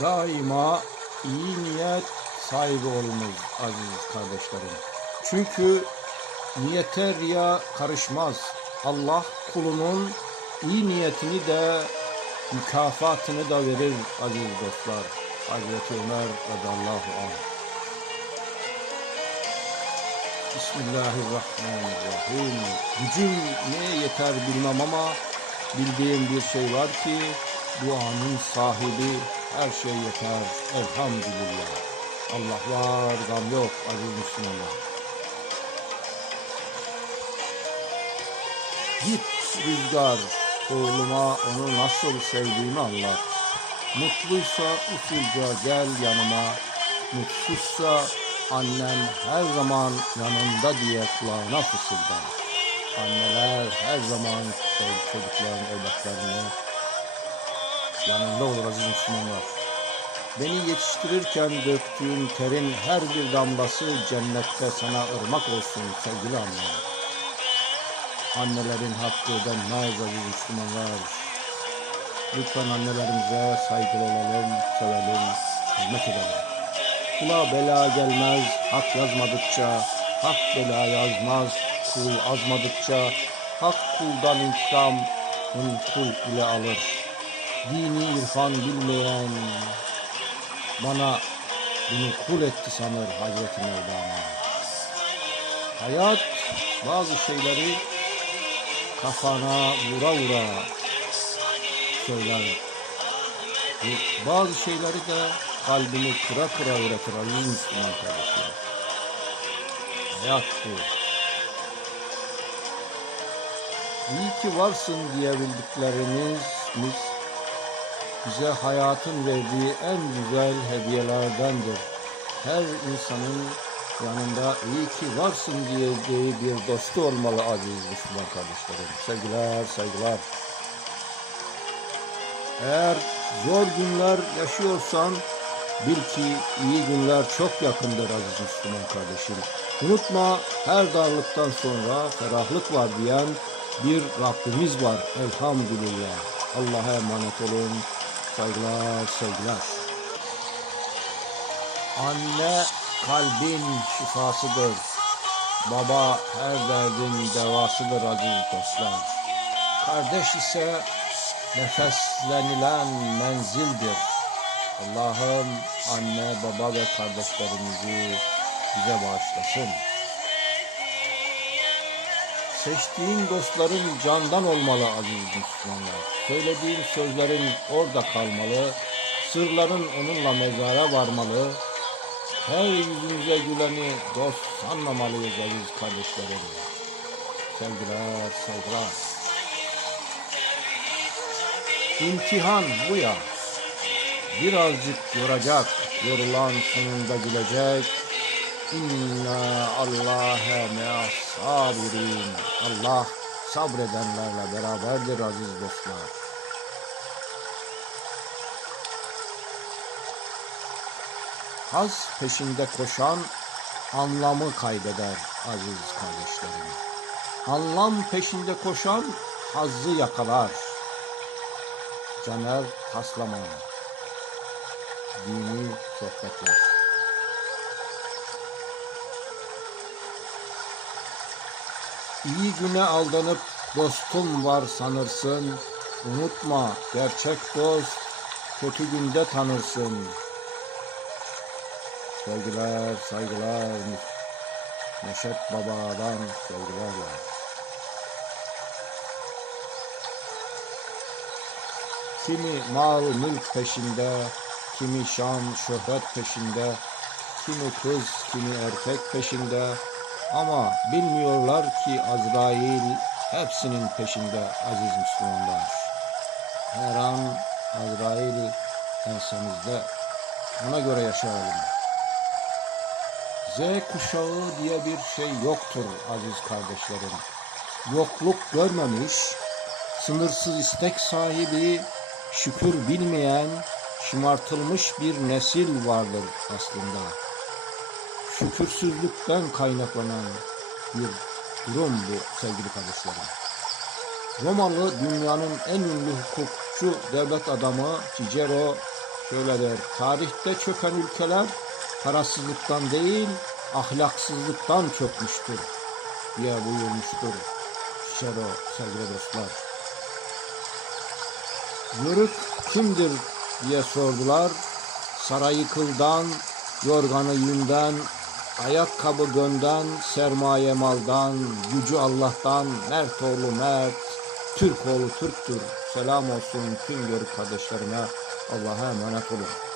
daima iyi niyet sahibi olunuz aziz kardeşlerim. Çünkü niyete riya karışmaz. Allah kulunun iyi niyetini de mükafatını da verir aziz dostlar. Hazreti Ömer radıyallahu anh. Bismillahirrahmanirrahim. Gücüm neye yeter bilmem ama bildiğim bir şey var ki duanın sahibi her şey yeter. Elhamdülillah. Allah var, gam yok aziz Müslümanlar. Git rüzgar, oğluma onu nasıl sevdiğimi anlat. Mutluysa usulca gel yanıma, mutsuzsa annen her zaman yanında diye kulağına fısılda. Anneler her zaman çocukların, evlatlarını yanında olur aziz Müslümanlar. Beni yetiştirirken döktüğün terin her bir damlası cennette sana ırmak olsun sevgili anne. Annelerin hakkı ödenmez aziz Müslümanlar. Lütfen annelerimize saygılı olalım, sevelim, hizmet edelim. Kula bela gelmez, hak yazmadıkça, hak bela yazmaz, kul azmadıkça, hak kuldan intikam, onu kul ile alır. Dini irfan bilmeyen, bana bunu kul etti sanır Hazreti Mevlana. Hayat bazı şeyleri kafana vura vura söyler. Bazı şeyleri de kalbini kıra kıra öğretir aziz Müslüman kardeşlerim. Hayat bu. İyi ki varsın diyebildikleriniz biz bize hayatın verdiği en güzel hediyelerdendir. Her insanın yanında iyi ki varsın diyeceği bir dostu olmalı aziz Müslüman kardeşlerim. Sevgiler, saygılar. Eğer zor günler yaşıyorsan bil ki iyi günler çok yakındır aziz Müslüman kardeşim. Unutma her darlıktan sonra ferahlık var diyen bir Rabbimiz var elhamdülillah. Allah'a emanet olun. Saygılar, sevgiler. Anne kalbin şifasıdır. Baba her derdin devasıdır aziz dostlar. Kardeş ise nefeslenilen menzildir. Allah'ım anne, baba ve kardeşlerimizi bize bağışlasın. Seçtiğin dostların candan olmalı aziz Müslümanlar. Söylediğin sözlerin orada kalmalı. Sırların onunla mezara varmalı. Her yüzümüze güleni dost sanmamalıyız aziz kardeşlerim. Sevgiler, saygılar. İmtihan bu ya. Birazcık yoracak, yorulan sonunda gülecek. İnna Allah'a me'as sabirin. Allah sabredenlerle beraberdir aziz dostlar. Haz peşinde koşan anlamı kaybeder aziz kardeşlerim. Anlam peşinde koşan hazzı yakalar. Caner Taslaman Dini Sohbetler İyi güne aldanıp dostum var sanırsın. Unutma gerçek dost kötü günde tanırsın. Sevgiler, saygılar. Neşet Baba'dan sevgilerle. Kimi mal mülk peşinde, kimi şan şöhret peşinde, kimi kız, kimi erkek peşinde. Ama bilmiyorlar ki Azrail hepsinin peşinde aziz Müslümanlar. Her an Azrail ensemizde. Ona göre yaşayalım. Z kuşağı diye bir şey yoktur aziz kardeşlerim. Yokluk görmemiş, sınırsız istek sahibi, şükür bilmeyen, şımartılmış bir nesil vardır aslında. Şükürsüzlükten kaynaklanan bir durum bu sevgili kardeşlerim. Romalı dünyanın en ünlü hukukçu devlet adamı Cicero şöyle der. Tarihte çöken ülkeler parasızlıktan değil ahlaksızlıktan çökmüştür diye buyurmuştur. Cicero sevgili dostlar. Yörük kimdir diye sordular. Sarayı kıldan, yorganı yünden, ayakkabı gönden, sermaye maldan, gücü Allah'tan, mert oğlu mert, Türk oğlu Türktür. Selam olsun tüm yörük kardeşlerime. Allah'a emanet olun.